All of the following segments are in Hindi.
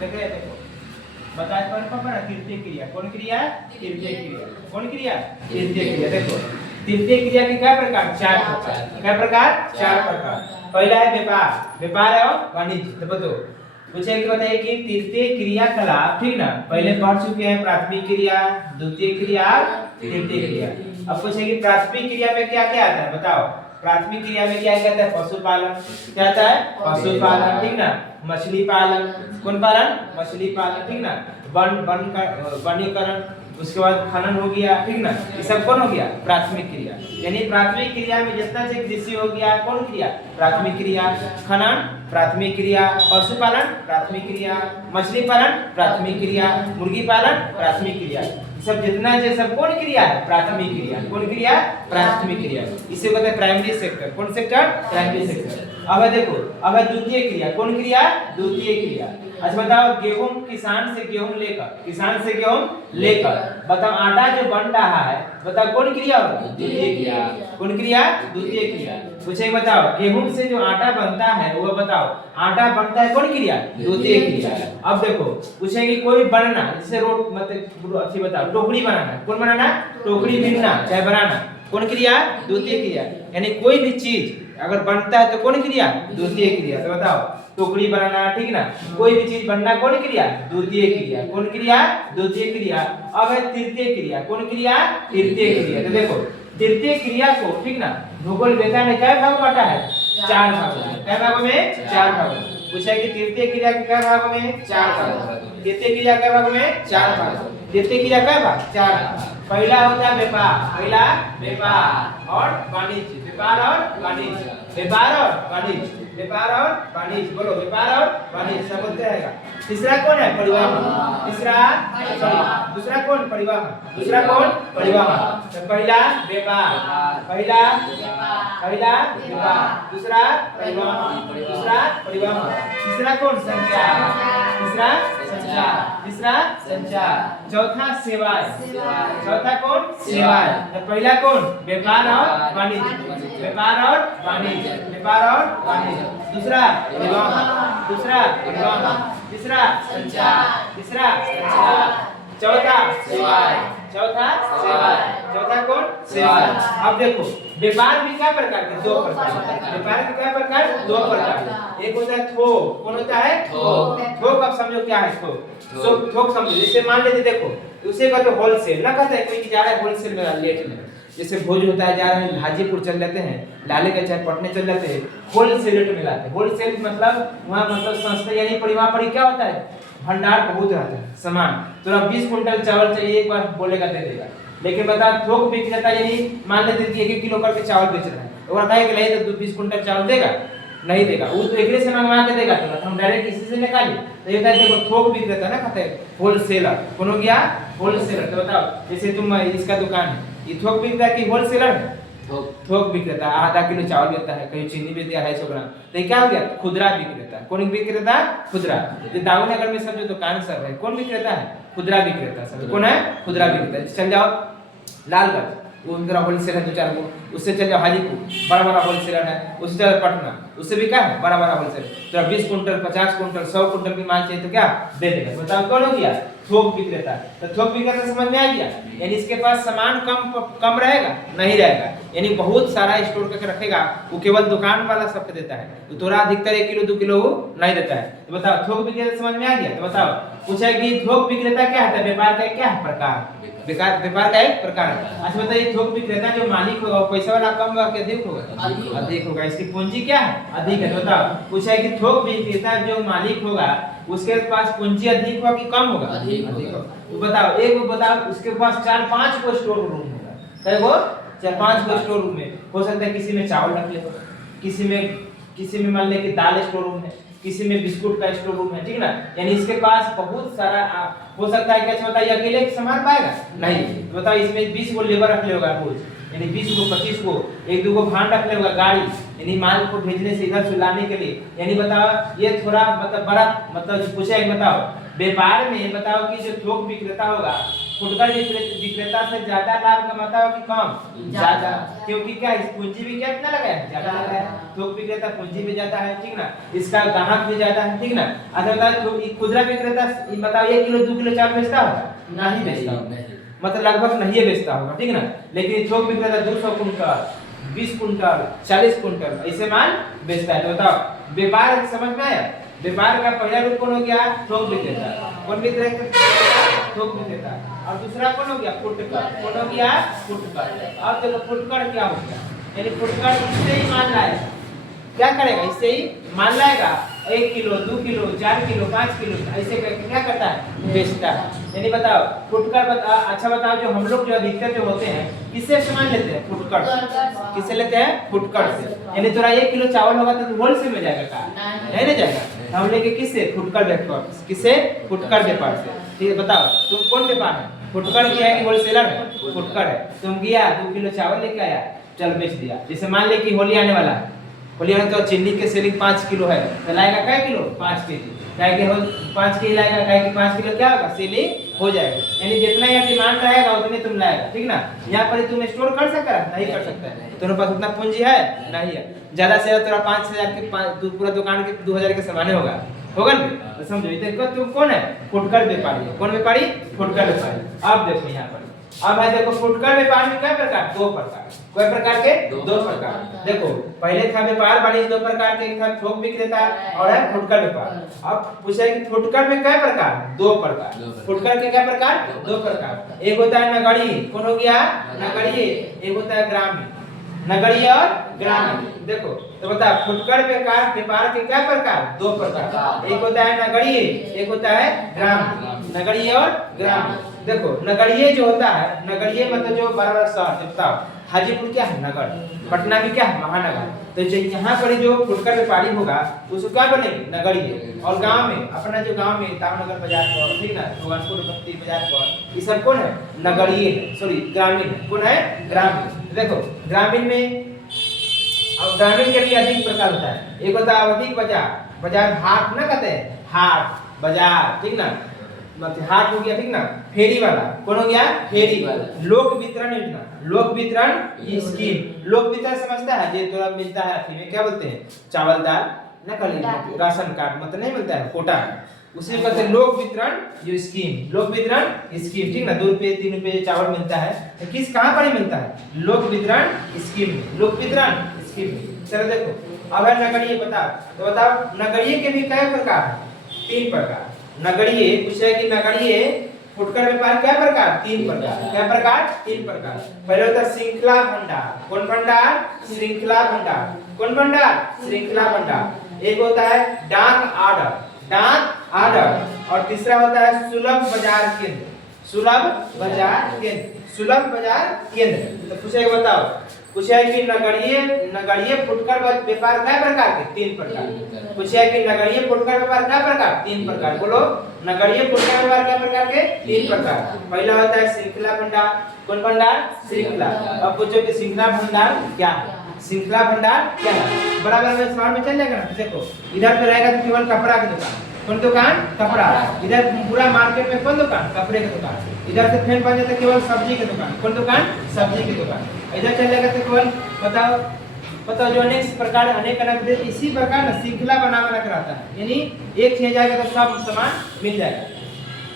देखे देखो बताए पर ना तृतीय क्रिया कौन क्रिया तृतीय क्रिया कौन क्रिया तृतीय क्रिया देखो तृतीय क्रिया के क्या प्रकार चार प्रकार क्या प्रकार चार प्रकार पहला है व्यापार व्यापार और वाणिज्य तो बताओ पूछे कि बताइए कि तृतीय क्रियाकलाप ठीक ना पहले पढ़ चुके हैं प्राथमिक क्रिया द्वितीय क्रिया तृतीय क्रिया अब पूछे कि प्राथमिक क्रिया में क्या क्या आता है बताओ प्राथमिक क्रिया में क्या कहता है पशुपालन क्या आता है पशुपालन ठीक ना मछली पालन कौन पालन मछली पालन ठीक ना वनीकरण उसके बाद खनन हो गया ठीक ना ये सब कौन हो गया प्राथमिक क्रिया यानी प्राथमिक क्रिया में जितना से कृषि हो गया कौन क्रिया प्राथमिक क्रिया खनन प्राथमिक क्रिया पशुपालन प्राथमिक क्रिया मछली पालन प्राथमिक क्रिया मुर्गी पालन प्राथमिक क्रिया सब जितना है सब कौन क्रिया है प्राथमिक क्रिया कौन क्रिया प्राथमिक क्रिया इसे कहते हैं प्राइमरी सेक्टर कौन सेक्टर प्राइमरी सेक्टर अब देखो अब द्वितीय क्रिया कौन क्रिया द्वितीय क्रिया अच्छा बताओ गेहूं किसान से गेहूं लेकर बताओ आटा जो बन रहा है बताओ कौन क्रिया होगा द्वितीय क्रिया कौन क्रिया द्वितीय क्रिया पूछे बताओ गेहूं से जो आटा बनता है वो बताओ आटा बनता है कौन क्रिया द्वितीय क्रिया अब देखो पूछे कि कोई बनना जैसे रोट मतलब अच्छी बताओ टोकरी बनाना कौन बनाना टोकरी बीनना चाहे बनाना कौन क्रिया द्वितीय क्रिया यानी कोई भी चीज अगर बनता है तो कौन क्रिया द्वितीय क्रिया तो बताओ टोकरी बनाना ठीक ना कोई भी चीज बनना कौन क्रिया द्वितीय क्रिया कौन क्रिया द्वितीय क्रिया अब है तृतीय क्रिया कौन क्रिया तृतीय क्रिया तो देखो तृतीय क्रिया को ठीक ना भूगोल वेदा ने क्या भाग बांटा है चार भागों में क्या भागों में चार भागों पूछा कि तृतीय क्रिया के क्या भागों में चार भाग तृतीय क्रिया के भागों में चार भाग तृतीय क्रिया क्या भाग चार पहला होता है व्यापार और वाणिज्य व्यापार और वाणिज्य बोलो व्यापार और वाणिज्य सब बोलते रहेगा तीसरा कौन है परिवहन दूसरा कौन परिवहन तो पहला व्यापार दूसरा परिवहन तीसरा कौन संचार चौथा सेवाएं चौथा कौन सेवाएं तो पहला कौन व्यापार और वाणिज्य दूसरा परिवहन तीसरा संचार चौथा कौन सेवाएं अब देखो व्यापार भी क्या प्रकार के दो प्रकार एक होता है थोक कौन होता है थोक अब समझो क्या है थोक समझो जैसे मान लेते देखो उसे कहते होलसेल ना कहते हैं कोई जा रहा है होलसेल में लेट में जैसे भोज होता है जा रहे हैं हाजीपुर चल जाते हैं लाले का चाहे पटने चल जाते हैं होलसेल रेट में लाते हैं होलसेल मतलब वहाँ मतलब सस्ता यानी परिवार पर क्या होता है भंडार बहुत रहता है सामान तो 20 कुंटल चावल चाहिए एक बार बोलेगा दे देगा लेकिन बता थोक विक्रेता यानी मान लेते कि 1-1 किलो करके चावल बेच रहा है और कहेगा नहीं तो 20 कुंटल चावल देगा नहीं देगा वो तो एकरे से मंगवा के देगा तो हम डायरेक्ट इसी से निकालें तो ये कहते हैं थोक विक्रेता ना कहते हैं होलसेलर कौन हो गया होलसेलर तो बताओ जैसे तुम इसका दुकान है ये थोक विक्रेता की होलसेलर है थोक विक्रेता आधा किलो चावल बेचता है कहीं चीनी बेच दिया 250 ग्राम तो क्या हो गया खुदरा विक्रेता कौन विक्रेता खुदरा दाऊनगर में सब जो दुकान सब है कौन विक्रेता है खुदरा विक्रेता सब कौन है खुदरा विक्रेता चल जाओ लालगंज वो मेरा होलसेलर है 2-4 को उससे चल जाओ हाजीपुर बड़ा होलसेलर है उससे चल पटना उससे भी क्या है बड़ा होलसेलर तो 20 कुंटल 50 कुंटल 100 कुंटल की माल चाहिए तो क्या दे देगा बताओ कौन हो गया थोक विक्रेता तो थोक विक्रेता समझ में आ गया यानी इसके पास सामान कम रहेगा नहीं रहेगा यानी बहुत सारा स्टोर करके रखेगा वो केवल दुकान वाला सबको देता है तो थोड़ा अधिकतर 1 किलो 2 किलो वो नहीं देता है तो बताओ थोक विक्रेता समझ में आ गया तो बताओ पूछा कि थोक विक्रेता क्या है व्यापार का क्या है प्रकार व्यापार का एक प्रकार अच्छा बताइए थोक विक्रेता जो मालिक होगा पैसा वाला कम होगा कि अधिक होगा इसकी पूंजी क्या है अधिक है बताओ पूछा है कि थोक विक्रेता जो मालिक होगा उसके पास पूंजी अधिक होगा कि कम होगा अधिक होगा तो बताओ उसके पास 4-5 को स्टोर रूम होगा कई वो 4-5 को स्टोर रूम में हो सकता है किसी में चावल रख ले किसी में मान ले कि दाल स्टोर रूम है किसी में बिस्कुट का स्टोर रूम है ठीक ना यानी इसके पास बहुत सारा हो सकता है क्या बताइए अकेले संभाल पाएगा नहीं बताओ इसमें 20 को लेबर रख ले होगा रोज यानी 20 को 25 को 1-2 को भान रख ले होगा गाड़ी यानी माल को भेजने से इधर से लाने के लिए यानी बताओ ये थोड़ा मतलब बड़ा मतलब पूछे बताओ व्यापार में बताओ कि जो थोक विक्रेता होगा फुटकर विक्रेता से ज्यादा लाभ कमाता हो कि कम? ज्यादा। क्योंकि क्या इस पूंजी भी क्या इतना लगा है? ज्यादा लगा है। थोक विक्रेता पूंजी भी ज्यादा है, ठीक ना, इसका ग्राहक भी ज्यादा है, ठीक ना। अच्छा बताओ खुदरा विक्रेता बताओ 1 किलो 2 किलो चावल बेचता होगा? नहीं बेचता होगा, मतलब लगभग नहीं बेचता होगा, ठीक ना। लेकिन थोक विक्रेता 200 कुंटल 20 कुंटल 40 कुंटल ऐसे माल बेचता है। तो बताओ व्यापार समझ में आया? व्यापार का पहला रूप कौन हो गया? थोक विक्रेता। कौन विक्रेता? थोक विक्रेता। और दूसरा कौन हो गया? फुटकर। कौन हो गया? फुटकर। अब देखो फुटकर क्या हो गया, यानी फुटकर इससे ही माल लाएगा। क्या करेगा? इससे ही माल लाएगा, 1 किलो 2 किलो 4 किलो 5 किलो ऐसे करके क्या करता है? बेचता है। यानी बताओ फुटकर अच्छा बताओ जो हम लोग जो अधिकतर जो होते हैं किससे सामान लेते हैं? फुटकर। किससे लेते हैं? फुटकर से। यानी थोड़ा 1 किलो चावल होगा तो होलसेल में जाएगा का? नहीं ना जाएगा। हम लेके किससे? फुटकर व्यापार। किससे? फुटकर व्यापार से। ठीक है बताओ तुम कौन व्यापार है? फुटकर की है कि होलसेलर है? फुटकर है। तुम गया 2 किलो चावल लेके आया, चल बेच दिया। जैसे मान ले कि होली आने वाला है, होली आने तो चीनी के सेलिंग 5 किलो है तो लाएगा क्या किलो? 5 केजी। क्या कि 5 केजी लाएगा, क्या कि 5 किलो क्या होगा? सेलिंग हो जाएगा। यानी जितना यहाँ डिमांड रहेगा उतने तुम लाएगा, ठीक ना। यहाँ पर तुम स्टोर कर सकता है? नहीं कर सकता है। तुम्हारे पास उतना पूंजी है? नहीं है। ज्यादा से ज्यादा तेरा 5000 के पूरा दुकान के 2000 के सामान होगा ना। तो समझो इतने तुम कौन है? फुटकर व्यापारी। कौन व्यापारी? फुटकर व्यापारी। अब देखो यहाँ पर, अब है देखो फुटकर व्यापार में क्या प्रकार? 2 प्रकार। कोई प्रकार के? 2 प्रकार। देखो पहले था व्यापार वाणिज्य 2 प्रकार के, एक था थोक विक्रेता और है फुटकर व्यापार। अब पूछा है कि फुटकर में क्या प्रकार? 2 प्रकार। फुटकर के क्या प्रकार? 2 प्रकार। एक होता है नगरीय। कौन हो गया? नगरीय। एक होता है ग्रामीण। नगरीय और ग्रामीण। देखो तो बता फुटकर व्यापार के क्या प्रकार? 2 प्रकार। एक होता है नगरीय, एक होता है ग्रामीण। नगरीय और ग्रामीण। देखो नगरीय जो होता है, नगरीय मतलब जो बड़ा शहर, बताओ हाजीपुर क्या है? नगर। पटना भी क्या है? महानगर। तो यहाँ पर जो फुटकर व्यापारी होगा उसको क्या बनेगी? नगरीय। और गांव में अपना जो गांव में तावनगर बाजार पर, ठीक ना, भगवानपुर बत्ती बाजार पर, ये सब कौन है? नगरीय है, सॉरी ग्रामीण है। कौन है? ग्रामीण। देखो ग्रामीण में, अब ग्रामीण के भी अधिक प्रकार होता है। एक होता है अधिक बाजार, बाजार हाट ना कहते हैं, हाट बाजार, ठीक ना, मतलब हाट हो गया, ठीक ना। फेरी वाला। कौन हो गया? फेरी वाला। लोक वितरण योजना, लोक वितरण स्कीम। लोक वितरण समझता है? जो तोरा मिलता है अथी में क्या बोलते हैं? चावल दाल ना, कल राशन कार्ड मतलब नहीं मिलता है, कोटा, उसी में कहते हैं लोक वितरण जो स्कीम। लोक वितरण स्कीम, ठीक ना। 2 रुपये 3 रुपये चावल मिलता है, तो किस कहाँ पर ही मिलता है? लोक वितरण स्कीम। लोक वितरण स्कीम। चलो देखो अब है नगरीय। बताओ तो बताओ नगरीय के भी कई प्रकार है? 3 प्रकार। नगरीय पूछा है कि नगरीय फुटकर व्यापार क्या प्रकार? 3 प्रकार। क्या प्रकार? 3 प्रकार। पहले होता है श्रृंखला भंडार। कौन भंडार? श्रृंखला भंडार। कौन भंडार? श्रृंखला भंडार। एक होता है डाक आर्डर, डाक आर्डर। और तीसरा होता है सुलभ बाजार केंद्र, सुलभ बाजार केंद्र, सुलभ बाजार केंद्र। तो पूछे बताओ, पूछा है कि नगरीय फुटकर व्यापार क्या प्रकार के? 3 प्रकार। पूछा है कि नगरीय फुटकर व्यापार क्या प्रकार? 3 प्रकार। बोलो नगरीय फुटकर व्यापार क्या प्रकार के? 3 प्रकार। पहला होता है श्रृंखला भंडार। कौन भंडार? श्रृंखला। अब पूछो कि श्रृंखला भंडार क्या है? श्रृंखला भंडार क्या है? बराबर में सवाल में चल जाएगा ना। देखो इधर पे रहेगा तो केवल कपड़ा की दुकान। कौन दुकान? कपड़ा। इधर पूरा मार्केट में कौन दुकान? कपड़े की दुकान। इधर से फिर बन जाता है केवल सब्जी की दुकान। कौन दुकान? सब्जी की दुकान। इधर चल जाएगा तो केवल बताओ जो अनेक प्रकार अनेक इसी प्रकार ना श्रृंखला बना कर आता है। यानी एक चीज जाएगा तो सब सामान मिल जाएगा।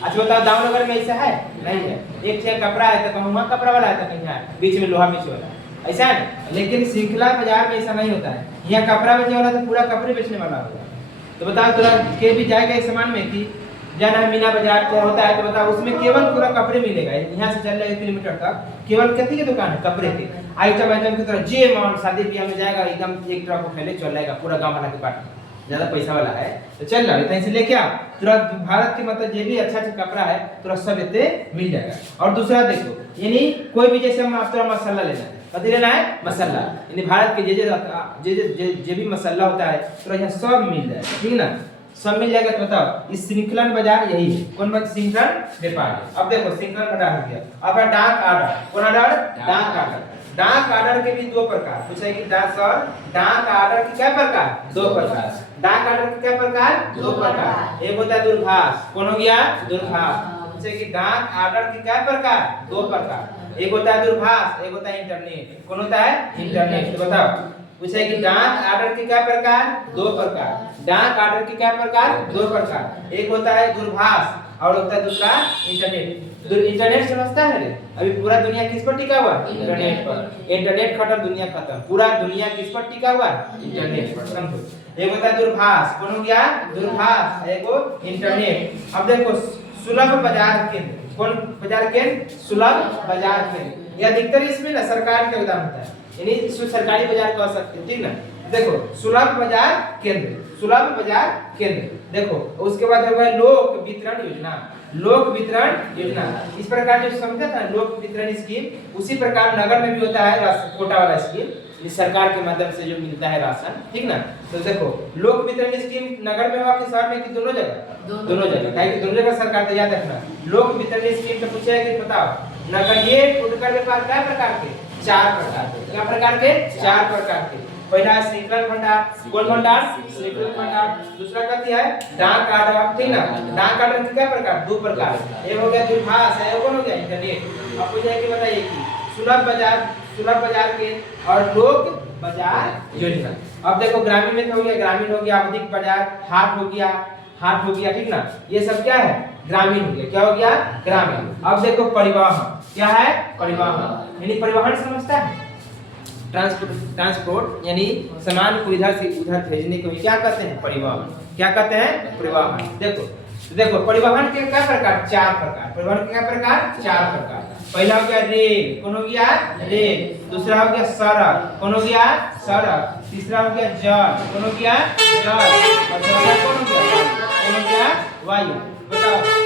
अच्छा बताओ दावनगर में ऐसा है? नहीं है। एक चीज कपड़ा है तो कहूँ कपड़ा वाला है तो कहीं है बीच में लोहा मिर्च वाला, ऐसा है ना। लेकिन श्रृंखला बाजार में ऐसा नहीं होता है। यहाँ कपड़ा बेचने वाला तो पूरा कपड़े बेचने वाला होगा। तो बताओ तुरा के भी जाएगा इस सामान में कि जाना है मीना बाजार क्या होता है, तो बताओ उसमें केवल पूरा कपड़े मिलेगा। यहाँ से चल जाएगा 1 किलोमीटर तक केवल कितनी की दुकान है? कपड़े की। आइटम की तरह जे मान शादी ब्याह में जाएगा एकदम 1 ट्रक उठा चल जाएगा पूरा गाँव वाला के पास, ज्यादा पैसा वाला है तो चल रहा है, इसलिए क्या तुरंत भारत के मतलब जो भी अच्छा कपड़ा है तुरंत सब इतने मिल जाएगा। और दूसरा देखो यानी कोई भी जैसे तुरा मसाला लेना है, कथी लेना है? मसाला। यानी भारत के जे भी मसाला होता है तो यहाँ सब मिल जाएगा, ठीक ना, सब मिल जाएगा। तो बताओ इस श्रृंखला बाजार यही है। कौन बात? श्रृंखला व्यापार। अब देखो श्रृंखला बाजार हो गया। अब डाक आर्डर। कौन आर्डर? डाक आर्डर। डाक ऑर्डर के भी दो प्रकार पूछा है कि डाक ऑर्डर के क्या प्रकार दो प्रकार डाक ऑर्डर के क्या प्रकार दो प्रकार एक होता है दूरभाष कौन हो गया दूरभाष पूछा है कि डाक ऑर्डर के क्या प्रकार दो प्रकार एक होता है दूरभाष एक होता है इंटरनेट कौन होता है इंटरनेट तो बताओ पूछा है कि डाक ऑर्डर के क्या प्रकार दो प्रकार डाक ऑर्डर के क्या प्रकार दो प्रकार एक होता है दूरभाष और होता है दूसरा इंटरनेट इंटरनेट समझता है रे अभी पूरा दुनिया किस पर टिका हुआ इंटरनेट पर इंटरनेट खत्म दुनिया खत्म पूरा दुनिया किस पर टिका हुआ इंटरनेट पर समझो एक होता है दूरभाष कौन हो गया दूरभाष एक हो इंटरनेट अब देखो सुलभ बाजार केंद्र कौन बाजार केंद्र सुलभ बाजार केंद्र यह अधिकतर इसमें ना सरकार के उदाहरण होता है यानी सरकारी बाजार कह सकते हैं ठीक ना देखो सुलभ बाजार केंद्र देखो उसके बाद होगा लोक वितरण योजना इस प्रकार जो समझा था लोक वितरण स्कीम उसी प्रकार नगर में भी होता है कोटा वाला स्कीम इस सरकार के माध्यम से जो मिलता है राशन ठीक ना तो देखो लोक वितरण स्कीम नगर में हुआ कि शहर में कि दोनों जगह काहे कि दोनों जगह सरकार तो याद रखना लोक वितरण स्कीम तो पूछा है कि बताओ नगरीय फुटकर व्यापार क्या प्रकार के चार प्रकार के पहला श्रृंखला भंडार कौन भंडार श्रृंखला भंडार दूसरा क्या है डाक ऑर्डर ठीक ना डाक ऑर्डर के क्या प्रकार दो प्रकार एक हो गया दूरभाष है कौन हो गया इंटरनेट अब पूछा है कि बताइए कि सुलभ बाजार के और लोक बाजार योजना अब देखो ग्रामीण में हो गया आवधिक बाजार हाट हो गया ठीक ना ये सब क्या है ग्रामीण हो गया क्या हो गया ग्रामीण अब देखो परिवहन क्या है परिवहन यानी परिवहन समझता है ट्रांसपोर्ट यानी सामान को इधर से उधर भेजने को क्या कहते हैं परिवहन देखो परिवहन के क्या प्रकार चार प्रकार पहला हो गया रेल कौन हो गया रेल दूसरा हो गया सड़क कौन हो गया सड़क तीसरा हो गया जल कौन हो गया जल और चौथा कौन हो गया वायु बताओ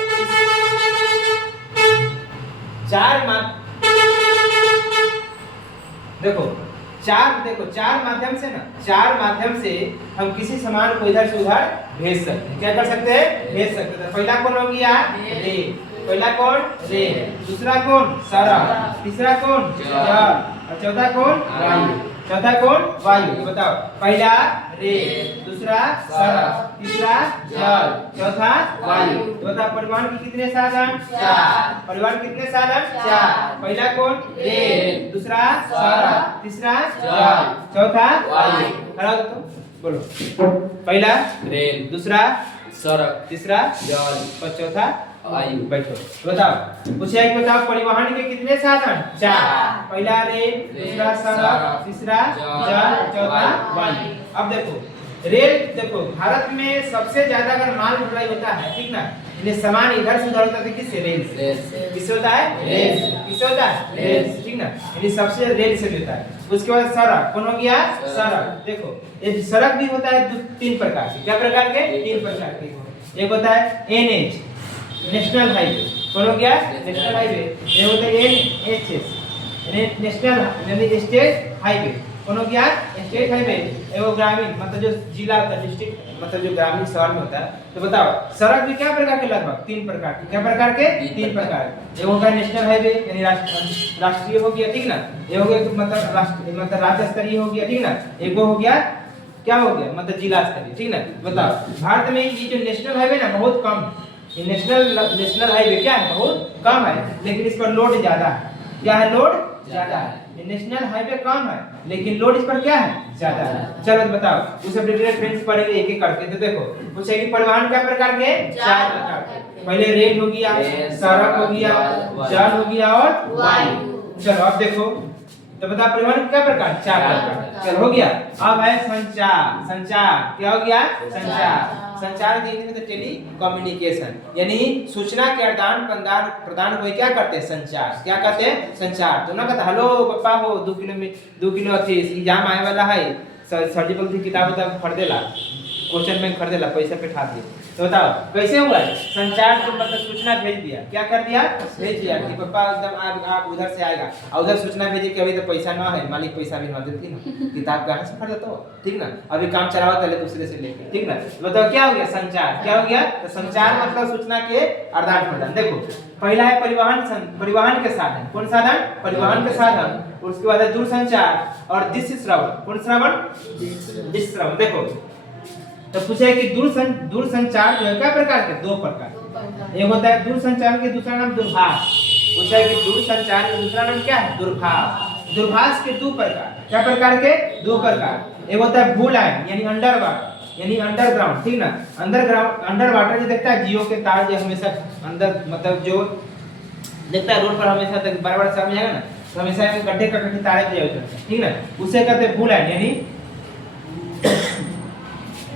चार माध्यम से हम किसी सामान को इधर से उधर भेज सकते हैं क्या कर सकते हैं तो पहला कौन हो गया रेल दूसरा कौन सड़क तीसरा कौन जल और चौथा कौन वायु बताओ पहला रेल दूसरा सड़क तीसरा जल चौथा वायु बताओ परिवहन के कितने साधन चार पहला कौन रेल दूसरा सड़क तीसरा जल चौथा वायु तो बोलो पहला रेल दूसरा सड़क तीसरा जल और चौथा वायु बैठो बताओ पूछे कि बताओ परिवहन के कितने साधन चार पहला रेल दूसरा सड़क तीसरा जल चौथा वायु अब देखो भारत में सबसे ज्यादा अगर माल ढुलाई होता है ठीक ना इन्हें सामान इधर से उधर होता है किससे रेल से किससे होता है रेल ठीक ना यानी सबसे रेल से होता है उसके बाद सड़क कौन हो गया सड़क देखो ये सड़क भी होता है तीन प्रकार के क्या प्रकार के तीन प्रकार के एक होता है एनएच नेशनल हाईवे कौन हो गया नेशनल हाईवे ये होता है एनएचएस नेशनल यानी स्टेट हाईवे कौन हो गया स्टेट हाईवे एवं ग्रामीण मतलब जो जिला का डिस्ट्रिक्ट मतलब जो ग्रामीण शहर में होता है तो बताओ सड़क भी क्या प्रकार के लगभग तीन प्रकार के क्या प्रकार के तीन प्रकार एक होगा नेशनल हाईवे यानी राष्ट्रीय हो गया ठीक ना ये हो गया मतलब राज्य स्तरीय हो गया ठीक ना एक हो गया क्या हो गया मतलब जिला स्तरीय ठीक ना बताओ भारत में ये जो नेशनल हाईवे ना बहुत कम ये नेशनल हाईवे क्या है बहुत कम है लेकिन इस पर लोड ज्यादा है क्या है लोड ज्यादा है नेशनल हाईवे कम है लेकिन लोड इस पर क्या है ज्यादा है चलो बताओ वो सब डिटेल फ्रेंड्स पढ़ेंगे एक एक करके तो देखो पूछे कि परिवहन क्या प्रकार के चार प्रकार के पहले रेल हो गया सड़क हो गया जल हो गया और वायु चलो अब देखो तो बता परिवहन क्या प्रकार चार प्रकार चलो हो गया अब है संचार क्या हो गया संचार के हिंदी में तो टेली कम्युनिकेशन यानी सूचना के आदान प्रदान को क्या करते हैं संचार क्या कहते हैं संचार तो ना कहता हेलो पापा हो 2 किलो अथी एग्जाम आए वाला है सर्जिकल की किताब खरीदेला क्वेश्चन बैंक खरीदेला पैसा पे ठा दिए तो बताओ कैसे हुआ है? संचार तो मतलब सूचना भेज दिया, क्या कर दिया? भेज दिया कि पापा एकदम आप उधर से आएगा, और उधर सूचना भेजी कि अभी तो पैसा ना है, मालिक पैसा भी ना देती ना, किताब कहाँ से खरीदता हो, ठीक ना, अभी काम चलावा पहले दूसरे से लेके, ठीक ना। बताओ क्या हो गया? संचार। क्या हो गया? तो संचार मतलब सूचना के आदान प्रदान। देखो पहला है परिवहन के साधन। कौन साधन? परिवहन के साधन। उसके बाद है दूरसंचार और दृश्य श्रवण। कौन श्रवण? दृश्य श्रवण। देखो तो पूछा है कि दूरसंचार जो है क्या प्रकार के? दो प्रकार। एक होता है दूरसंचार के दूसरा नाम दूरभाष। पूछा है कि दूरसंचार का दूसरा नाम क्या है? दूरभाष। दूरभाष के दो प्रकार। क्या प्रकार के? दो प्रकार। एक होता है भू लाइन यानी अंडर वाटर यानी अंडरग्राउंड, ठीक ना। अंडर वाटर जो देखता है जियो के तार जो हमेशा अंदर मतलब जो देखता है रोड पर हमेशा तक बराबर से जाएगा ना, तो हमेशा गड्ढे का गड्ढे तारे पे जाते हैं, ठीक ना। उसे कहते हैं भू लाइन यानी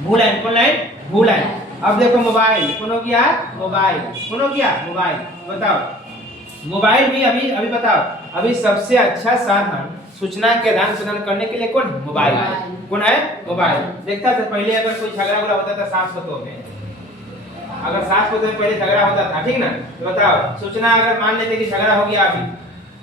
भू लाइन। कौन लाइन? भू लाइन। अब देखो मोबाइल। कौन हो गया? मोबाइल। कौन हो गया? मोबाइल। बताओ मोबाइल भी अभी बताओ अभी सबसे अच्छा साधन सूचना के आदान प्रदान करने के लिए कौन है? मोबाइल। कौन है? मोबाइल। देखता था पहले अगर कोई झगड़ा होता था सास बहू में, अगर सास बहू में पहले झगड़ा होता था, ठीक ना, तो बताओ सूचना अगर मान लेते कि झगड़ा हो गया, अभी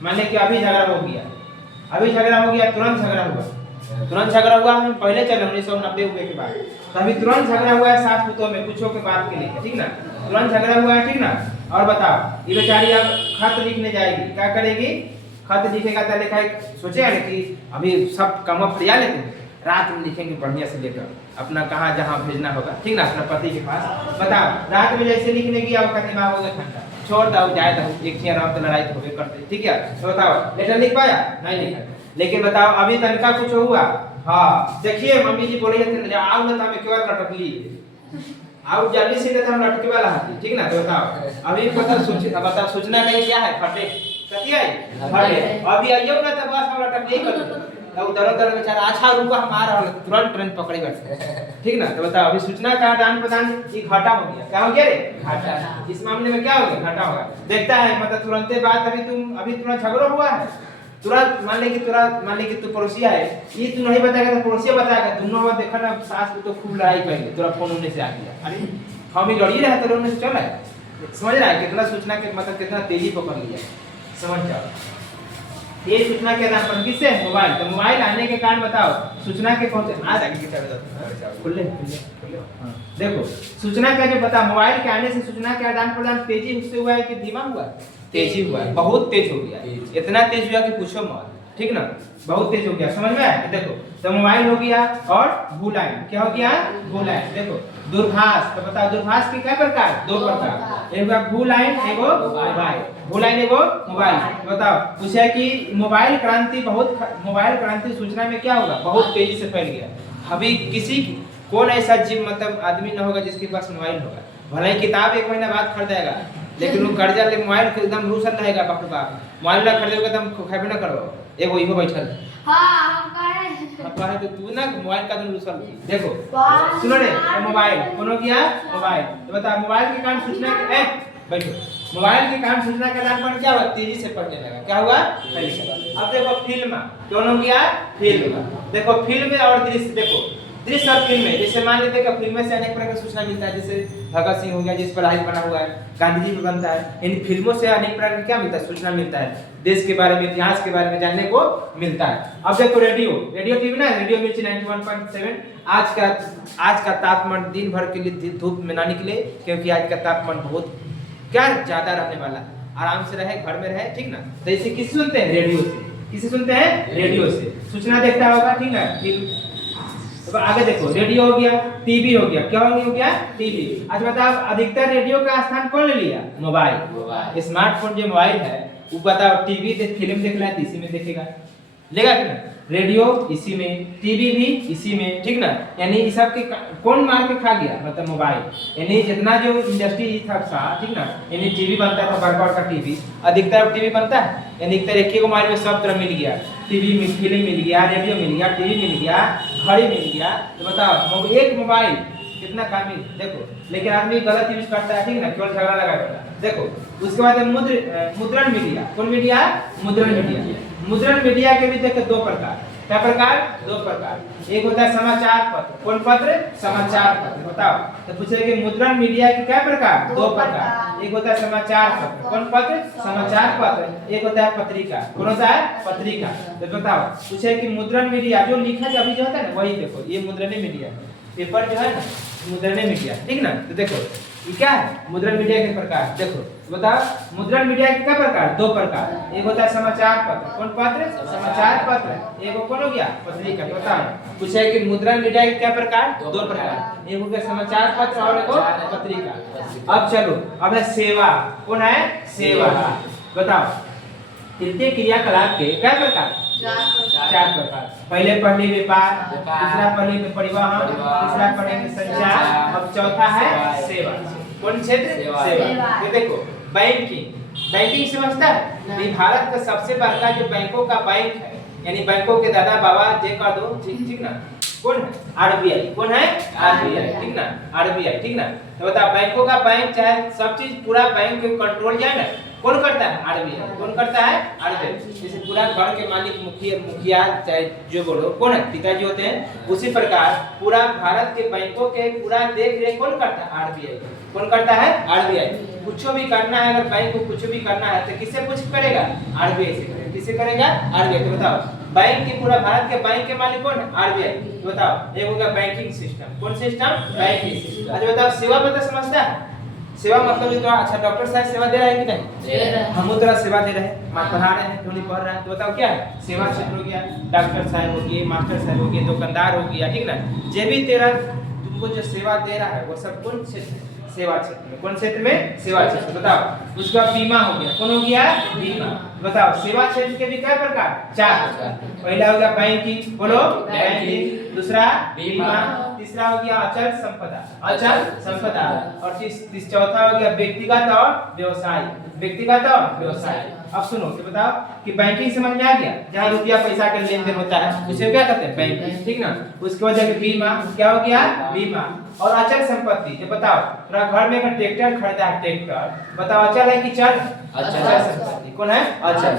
मान ले कि अभी झगड़ा हो गया, तुरंत झगड़ा हुआ। हम पहले चले 1990 के बाद, तो अभी तुरंत झगड़ा हुआ है सास बहू में कुछों के बात के लिए, ठीक ना, तुरंत झगड़ा हुआ है, ठीक ना। और बताओ ये बेचारी अब खत लिखने जाएगी, क्या करेगी? खत लिखेगा तो लिखा सोचेगा ना कि अभी सब काम फरिया लेते हैं, रात में लिखेंगे बढ़िया से लेकर अपना कहाँ जहाँ भेजना होगा, ठीक ना, अपना पति के पास। बताओ रात में जैसे लिखने की अब कहते दिमाग हो गया ठंडा, छोड़ दो जाए दो, एक आराम तो लड़ाई हो करते, ठीक है। तो बताओ लेटर लिख पाया? नहीं लिखा। लेकिन बताओ अभी तनका कुछ हुआ, हाँ देखिए मम्मी जी बोले थे आओ ना, हमें केवल लटक ली आओ जल्दी से हम लटके वाला हाथी, ठीक ना। तो बताओ अभी बताओ सूचना का क्या है? फटे कतिया फटे। अभी आइयो ना तो बस हम लटक नहीं कर तो उधर बेचारा अच्छा रुको हम आ रहा तुरंत ट्रेन पकड़े बैठे, ठीक ना। तो बताओ अभी सूचना का आदान प्रदान ये घाटा हो गया। क्या हो गया रे? घाटा। इस मामले में क्या हो गया? घाटा होगा। देखता है मतलब तुरंत बात अभी तुरंत झगड़ा हुआ है, तुरंत मान ले कि तू पड़ोसी है, ये तू नहीं बताएगा तो पड़ोसी बताएगा, दोनों बात देखा ना सास को तो खूब लड़ाई करेंगे, तुरंत फोन होने से आ गया, अरे हम ही लड़ी रहे तो रोने से चला है। समझ रहा है कितना सूचना के मतलब कितना तेजी पकड़ लिया, समझ जाओ। ये सूचना के आधार पर किससे? मोबाइल। तो मोबाइल आने के कारण बताओ सूचना के पहुंचे आज आगे की तरफ खुले हाँ। देखो सूचना का जो पता मोबाइल के आने से सूचना के आदान प्रदान तेजी उससे हुआ है कि धीमा हुआ? तेजी हुआ है, बहुत तेज हो गया, इतना तेज हुआ कि पूछो मत, ठीक ना, बहुत तेज हो गया। समझ में आया? देखो तो मोबाइल हो गया और भू लाइन। क्या हो गया? भू लाइन। देखो दूरभाष। तो बताओ दूरभाष के क्या प्रकार? दो प्रकार। एक भू लाइन, एक मोबाइल। भू लाइन एक मोबाइल। बताओ पूछा है कि मोबाइल क्रांति सूचना में क्या होगा? बहुत तेजी से फैल गया। अभी कौन ऐसा जीव मतलब आदमी न होगा जिसके पास मोबाइल होगा? भले ही किताब 1 महीना बाद खरीदेगा, लेकिन वो कर्जा ले मोबाइल को एकदम रूसल रहेगा, बाप रे बाप मोबाइल ना खरीदोगे तो हम खाबे ना करो। एगो इहो बैठल हां हम कहे तो तू ना मोबाइल का दिन रूसल। देखो सुनो रे मोबाइल कौन हो गया? मोबाइल। तो बता मोबाइल के कारण सूचना के बैठो मोबाइल के कारण सूचना के आदान प्रदान क्या हुआ? तेजी से बढ़ने लगा। क्या हुआ? अब देखो फिल्म कौन हो गया? फिल्म। देखो फिल्म और दृश्य। देखो दृश्य और फिल्म में जैसे मान लेते हैं कि फिल्म से अनेक प्रकार की सूचना मिलता है, जैसे भगत सिंह हो गया जिस पर आधारित बना हुआ है, गांधी जी पे बनता है। इन फिल्मों से अनेक प्रकार की क्या मिलता है? सूचना मिलता है, देश के बारे में, इतिहास के बारे में जानने को मिलता है। अब देखो रेडियो टीवी ना, रेडियो मिर्ची 91.7। आज का तापमान दिन भर के लिए धूप में ना निकले, क्योंकि आज का तापमान बहुत क्या ज्यादा रहने वाला, आराम से रहे, घर में रहे, ठीक ना। तो इसे किससे सुनते हैं? रेडियो से। किससे सुनते हैं? रेडियो से सूचना देखता होगा, ठीक है। तो आगे देखो रेडियो हो गया, टीवी हो गया। क्या हो गया? टीवी। अच्छा बताओ अधिकतर रेडियो का स्थान कौन ले लिया? मोबाइल। स्मार्टफोन जो मोबाइल है वो बताओ टीवी फिल्म देख रहा है इसी में देखेगा, लेगा कि ना। रेडियो इसी में, टीवी भी इसी में, ठीक ना। यानी इस सब के कौन मार के खा गया? मतलब मोबाइल। यानी जितना जो इंडस्ट्री था, ठीक ना, यानी टीवी बनता था, बड़का बड़का टीवी, अधिकतर टीवी बनता है, यानी अधिकतर एक ही मोबाइल में सब तरह मिल गया। टीवी में फिल्म मिल गया, रेडियो मिल गया, टीवी मिल गया, घड़ी मिल गया। तो बताओ एक मोबाइल कितना कामी। देखो लेकिन आदमी गलत यूज करता है, ठीक ना, केवल झगड़ा लगा। देखो उसके बाद मुद्रण मीडिया। कौन मीडिया? मुद्रण मीडिया। मुद्रण मीडिया के भी देखो दो प्रकार। क्या प्रकार? दो प्रकार। एक होता है समाचार पत्र। कौन पत्र? समाचार पत्र। बताओ तो पूछे कि मुद्रण मीडिया के क्या प्रकार? दो प्रकार। एक होता है समाचार पत्र। कौन पत्र? समाचार पत्र। एक होता है पत्रिका। कौन होता है? पत्रिका। तो बताओ पूछे कि मुद्रण मीडिया जो लिखा अभी जो होता है ना वही देखो, ये मुद्रण मीडिया है। पेपर जो है ना मुद्रण मीडिया, ठीक ना? तो देखो ये क्या है? मुद्रण मीडिया के प्रकार। देखो बताओ मुद्रण मीडिया के क्या प्रकार? दो प्रकार। एक होता है समाचार पत्र। कौन पत्र? समाचार पत्र। एक कौन हो गया? पत्रिका। बताओ पूछे कि मुद्रण मीडिया के क्या प्रकार? दो प्रकार। एक हो गया समाचार पत्र और एक पत्रिका। अब चलो अब है सेवा। कौन है? सेवा। बताओ तृतीय क्रियाकलाप के क्या प्रकार? चार प्रकार। पहले पढ़ ली व्यापार, दूसरा पढ़ ली परिवहन, तीसरा पढ़ेंगे संचार, अब चौथा है सेवा। कौन क्षेत्र? सेवा। ये देखो बैंकिंग। बैंकिंग समझता है? ये भारत का सबसे बड़का जो बैंकों का बैंक है, यानी बैंकों के दादा बाबा जे कर दो, ठीक ना? कौन है? आरबीआई। कौन है? आरबीआई, ठीक ना? आरबीआई, ठीक ना? तो बताओ बैंकों का बैंक चाहे सब चीज पूरा बैंक के कंट्रोल जाए ना, कौन करता है? आरबीआई। कौन करता है? आरबीआई। जैसे पूरा घर के मालिक मुखिया चाहे जो बोलो कौन है? पिताजी होते हैं। उसी प्रकार पूरा भारत के बैंकों के पूरा देख रेख कौन करता है? आरबीआई। कौन करता है? आरबीआई। कुछ भी करना है, अगर बैंक को कुछ भी करना है तो किससे कुछ करेगा? आरबीआई से करेगा। किससे करेगा? आरबीआई। तो बताओ बैंक के पूरा भारत के बैंक के मालिक कौन है? आरबीआई। तो बताओ एक होगा बैंकिंग सिस्टम। कौन सिस्टम? Banking system. अच्छा बताओ सेवा पता समझता है? सेवा मतलब ये तो अच्छा डॉक्टर साहब सेवा दे रहा है कि नहीं? दे रहा है। हम उतना सेवा दे रहे हैं, पढ़ा रहे हैं, थोड़ी पढ़ रहे हैं। तो बताओ क्या है? सेवा क्षेत्र हो गया। डॉक्टर साहब हो गए, मास्टर साहब हो गए, दुकानदार हो गया, ठीक ना? जो भी तेरा तुमको जो सेवा दे रहा है वो सब कौन क्षेत्र है? सेवा क्षेत्र में। कौन क्षेत्र में? सेवा क्षेत्र। बताओ उसका बीमा हो गया। कौन हो गया? बीमा। बताओ सेवा क्षेत्र के भी क्या प्रकार? चार प्रकार। पहला हो गया बैंकिंग। बोलो बैंकिंग। दूसरा बीमा। तीसरा हो गया अचल संपदा। अचल संपदा। और चौथा हो गया व्यक्तिगत और व्यवसाय। व्यक्तिगत और व्यवसाय। अब सुनो तो बताओ कि बैंकिंग समझ में आ गया? जहाँ रुपया पैसा का लेन देन होता है उसे क्या कहते हैं? बैंकिंग, ठीक ना? उसके बाद जाके बीमा। क्या हो गया? बीमा। और अचल संपत्ति। जो बताओ पूरा घर में अगर ट्रैक्टर खरीदा है, ट्रैक्टर बताओ अचल है कि चल? अचल संपत्ति। कौन है? अचल।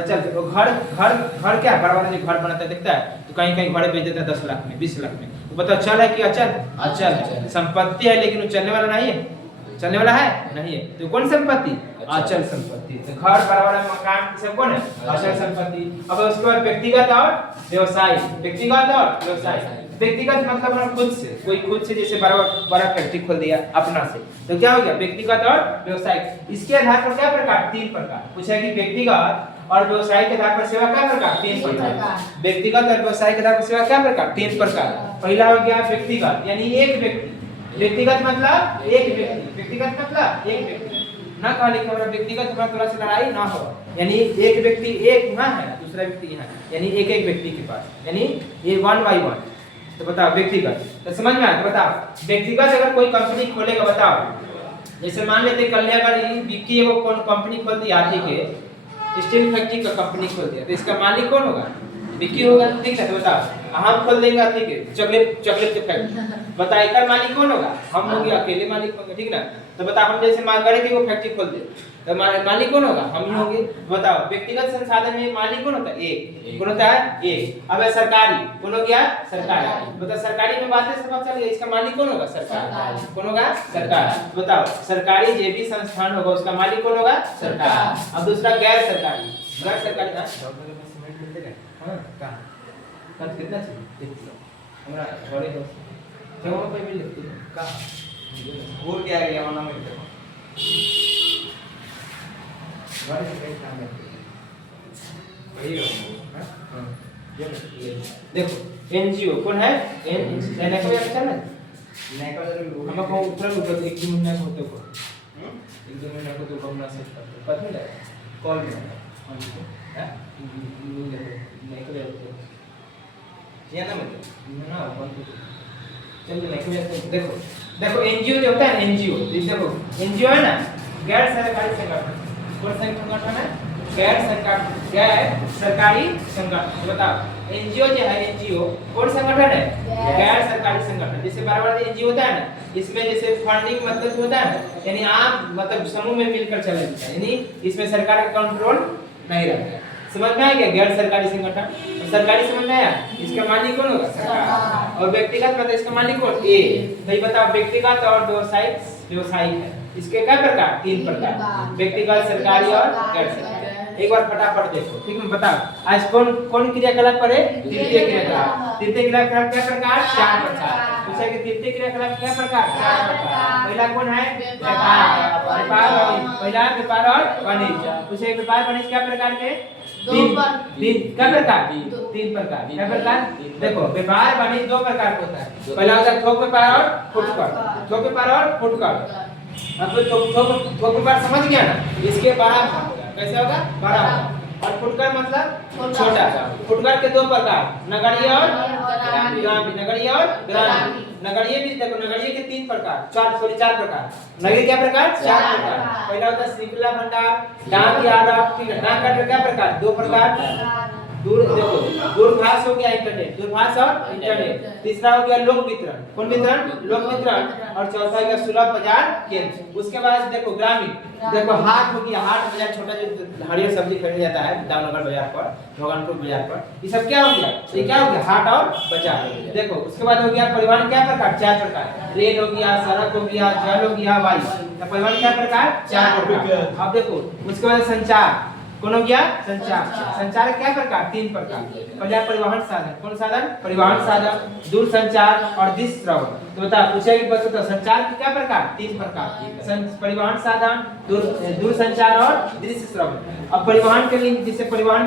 अचल। तो घर घर घर क्या बड़ा बड़ा जो घर बनाता है दिखता है तो कहीं कहीं घर बेच देता है 10 लाख में, 20 लाख में। तो बताओ चल है कि अचल? अचल। संपत्ति है लेकिन वो चलने वाला नहीं है। चलने वाला है? नहीं है। तो कौन संपत्ति? अचल संपत्ति। तो घर बड़ा बड़ा मकान सब कौन है? अचल संपत्ति। अब उसके बाद व्यक्तिगत और व्यवसाय। व्यक्तिगत और व्यवसाय। व्यक्तिगत मतलब खुद से, कोई खुद से जैसे बड़ा बड़ा फैक्ट्री खोल दिया अपना से, तो क्या हो गया? व्यक्तिगत और व्यवसाय। इसके आधार पर क्या प्रकार? तीन प्रकार। पूछा कि व्यक्तिगत और व्यवसाय के आधार पर सेवा क्या प्रकार? तीन प्रकार। व्यक्तिगत और व्यवसाय के आधार पर सेवा क्या प्रकार? तीन प्रकार। पहला हो गया व्यक्तिगत, यानी एक व्यक्ति। व्यक्तिगत मतलब एक व्यक्ति। व्यक्तिगत मतलब एक व्यक्ति। ना कहा लिखा हमारा व्यक्तिगत हमारा थोड़ा सा लड़ाई ना हो, यानी एक व्यक्ति एक यहाँ है, दूसरा व्यक्ति यहाँ, यानी एक एक व्यक्ति के पास, यानी ये 1 by 1। तो बताओ व्यक्तिगत। तो समझ में आया? तो बताओ व्यक्तिगत अगर कोई कंपनी खोलेगा, बताओ जैसे मान लेते कल्याणगढ़ विक्की एगो कौन कंपनी खोल दी, हाथी के स्टील फैक्ट्री का कंपनी खोल दिया, तो इसका मालिक कौन होगा? विक्की होगा, ठीक है? तो बताओ हम खोल देंगे हाथी के चॉकलेट के फैक्ट्री, बताओ इसका मालिक कौन होगा? हम होंगे, अकेले मालिक होंगे, ठीक ना? तो बताओ हम जैसे मान करें कि वो फैक्ट्री खोल दे तो मालिक कौन होगा? हम ही होंगे। बताओ व्यक्तिगत संसाधन में मालिक कौन होता है? एक। कौन होता है? एक। अब है सरकारी। कौन हो गया? सरकारी। बताओ सरकारी में बातें समझ चल गई, इसका मालिक कौन होगा? सरकार। कौन होगा? सरकार। बताओ सरकारी जो भी संस्थान होगा उसका मालिक कौन होगा? सरकार। अब दूसरा गैर सरकारी। गैर सरकारी ना सीमेंट मिलते हैं, हां का कत कितना चाहिए? हमरा घरे हो क्यों पे मिल लेते का भूल गया वाला में घरे से कहीं काम है वही हो। हां देखो एनजीओ कौन है? एनजीओ को याद चलना हम को ऊपर एक दो महीना होते को एक दो महीना को तो कमरा सेट करते पता है कॉल में हम है नहीं को ये ना मतलब ना बंद चलिए नहीं देखो देखो एनजीओ जो होता है एनजीओ, देखो एनजीओ है ना गैर सरकारी संगठन। कौन संगठन है? गैर सरकारी संगठन। बताओ एनजीओ जो है एनजीओ कौन संगठन है? गैर सरकारी संगठन। जैसे बराबर एनजीओ होता है ना, इसमें जैसे फंडिंग मतलब होता है ना, यानी आप मतलब समूह में मिलकर चलना है, यानी इसमें सरकार का कंट्रोल नहीं रहता है। समझ में आ गया? गैर सरकारी संगठन। सरकारी समझ में आया? इसका मालिक कौन होगा? सरकार। और व्यक्तिगत मतलब इसका मालिक कौन? ए। भाई बताओ, व्यक्तिगत और व्यवसायिक है। इसके क्या प्रकार? 3 प्रकार, व्यक्तिगत, सरकारी और गैर सरकारी। एक बार फटाफट देखो, ठीक है? बताओ आज कौन क्रियाकलाप पढ़े? तृतीय क्रियाकलाप। तृतीय क्रियाकलाप क्या प्रकार? 4 प्रकार। पूछा कि तृतीय क्रियाकलाप क्या प्रकार? 4 प्रकार। पहला कौन है? व्यापार। पहला व्यापार और वाणिज्य। पूछे व्यापार वाणिज्य क्या प्रकार के? 3 क्या प्रकार? 3 प्रकार। क्या प्रकार? देखो व्यापार वाणिज्य 2 प्रकार का होता है। पहला होता है थोक व्यापार और फुटकर। थोक व्यापार और फुटकर। अब थोक व्यापार समझ गया ना? इसके बड़ा कैसे होगा? बड़ा। और फुटकर मतलब छोटा। फुटकर के 2 प्रकार, नगरीय और ग्रामीण। नगरीय और ग्रामीण। नगरीय भी देखो, नगरीय के 3 प्रकार, 4 प्रकार। नगरीय क्या प्रकार? 4 प्रकार। पहला होता है श्रृंखला भंडार, डाक या डाक। ठीक है? डाक का क्या प्रकार? 2 प्रकार। देखो दूरभाष हो गया, इंटरनेट, दूरभाष और इंटरनेट। तीसरा हो गया लोक वितरण। कौन वितरण? लोक वितरण। और चौथा हो गया सुलभ बाजार केंद्र। उसके बाद देखो ग्रामीण, देखो हाट हो गया, हाट बाजार छोटा जो हरियर सब्जी खरीदा जाता है दामनगर बाजार पर, भगवानपुर बाजार पर, ये सब क्या हो गया? ये क्या हो गया? हाट और बाजार। देखो उसके बाद हो गया परिवहन क्या प्रकार? 4 प्रकार। रेल हो गया, सड़क हो गया, जल हो गया, वायु। तो परिवहन क्या प्रकार? 4 प्रकार। अब देखो उसके बाद संचार, कौन हो गया? संचार। संचार क्या प्रकार? 3 प्रकार। पहला परिवहन साधन। कौन साधन? परिवहन साधन, दूर संचार और दृश्य श्रवण। तो बता पूछे कि बता संचार के क्या प्रकार? 3 प्रकार, परिवहन साधन, दूर संचार और दृश्य श्रवण। अब परिवहन के लिए, जैसे परिवहन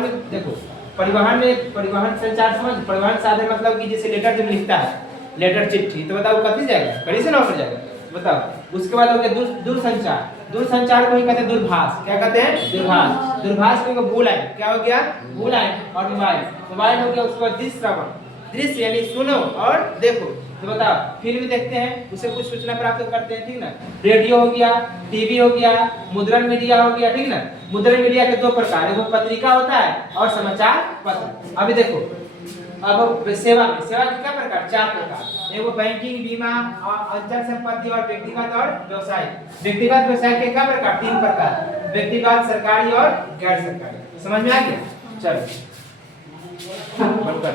में देखो परिवहन संचार समझ। परिवहन साधन मतलब कि जैसे लेटर जब लिखता है, लेटर चिट्ठी, तो बताओ कथी जाएगा? कड़ी से ना हो जाएगा, बताओ। उसके बाद हो गया दूर संचार। दूर संचार को ही कहते हैं दूरभाष। क्या कहते हैं? दूरभाष। दूरभाष को भू लाइन, क्या हो गया? भू लाइन। और मोबाइल हो गया। उसके बाद दृश्य श्रवण, दृश्य यानी सुनो और देखो। तो बताओ फिल्म देखते हैं, उससे कुछ सूचना प्राप्त करते हैं, ठीक ना? रेडियो हो गया, टीवी हो गया, मुद्रण मीडिया हो गया, ठीक ना? मुद्रण मीडिया के 2 प्रकार, एगो पत्रिका होता है और समाचार पत्र। अभी देखो अब सेवा में, सेवा के क्या प्रकार? 4 प्रकार, एगो बैंकिंग, बीमा, अचल संपत्ति और व्यक्तिगत और व्यवसाय। व्यक्तिगत व्यवसाय के क्या प्रकार? 3 प्रकार, व्यक्तिगत, सरकारी और गैर सरकारी। समझ में आ गया? चलो बंद कर।